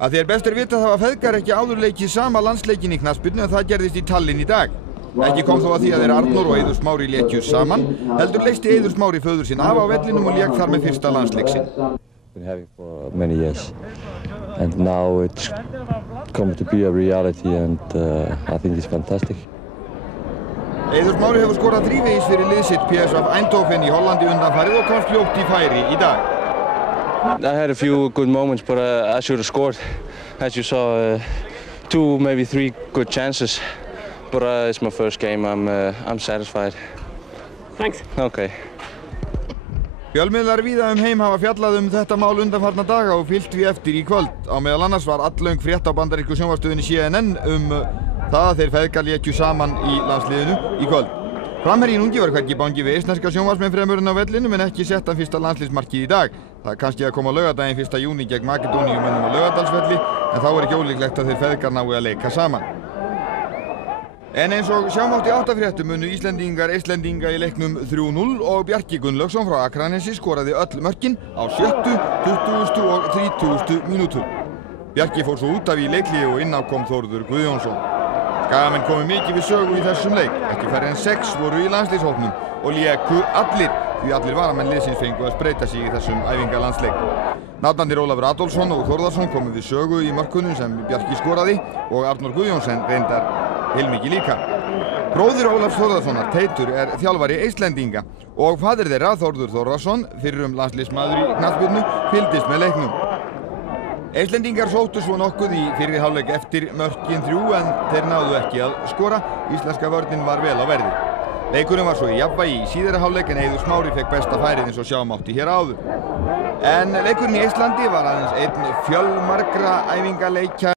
Að því best vitað hafa feðgar ekki áður leikið sama landsleikinn í knattspyrnu en það gerðist í Tallinn í dag. Ekki kom þó að því að þeir Arnór og Eiður Smári lékju saman, heldur leysti Eiður Smári föður sinn af á vellinum og lék þar með fyrsta landsleik sinn. Been having for many years, and now it's come to be a reality, and I think it's fantastic. Eiður Smári hefur skorað þrívegis fyrir lið sitt PSV Eindhoven í Hollandi undanfarið og komst fljótt í færi í dag. I had a few good moments, but I should have scored. As you saw, 2, maybe 3 good chances. But it's my first game. I'm satisfied. Thanks. Okay. Fjölmiðlar víða heim hafa fjallað þetta mál undanfarna daga og fylgt því eftir í kvöld. Á meðal annars var alllöng frétt á bandarísku sjónvarpsstöðinni CNN það að þeir feðgar lékju saman í landsliðinu í kvöld. Framherjinn ungi var hvergi bangi við eistneska sjónvarpsmenn fremur en á vellinum en ekki sett hann fyrsta landsliðsmarkið í dag. Það kannski að koma á laugardaginn 1. júní gegn Makedóníumönnum á Laugardalsvelli en þá ekki ólíklegt að þeir feðgar nái að leika saman. En eins og sjá mátti í áttafréttum unnu Íslendingar Eistlendinga í leiknum 3-0 og Bjarki Gunnlaugsson frá Akranesi skoraði öll mörkin á 7., 20. og 30. mínútu. Bjarki fór svo út af í leikhléi og inn á kom Þórður Guðjónsson. Skagamenn komu mikið við sögu í þessum leik, ekki færri en 6 voru í landsliðshópnum og léku allir, því allir varamenn liðsins fengu að spreyta sig í þessum æfingalandsleik. Nafnarnir Ólafur Adolfsson og Þórðarsson komu við sögu í mörkunum sem Bjarki skoraði og Arnór Guðjónsson reyndar heilmikið líka. Bróðir Ólafs Þórðarssonar, Teitur, þjálfari Eistlendinga og faðir þeirra, Þórður Þórðarsson, fyrrum landsliðsmaður í knattspyrnu, fylgdist með leiknum. Eistlendingar sóttu svo nokkuð í fyrri hálfleik eftir mörkin 3 en þeir náðu ekki að skora. Íslenska vörnin var vel á verði. Leikurinn var svo í jafnvægi í síðari hálfleik en Eiður Smári fekk besta færið eins og sjá mátti hér áður. En leikurinn í Eistlandi var aðeins einn fjölmargra æfingaleikja.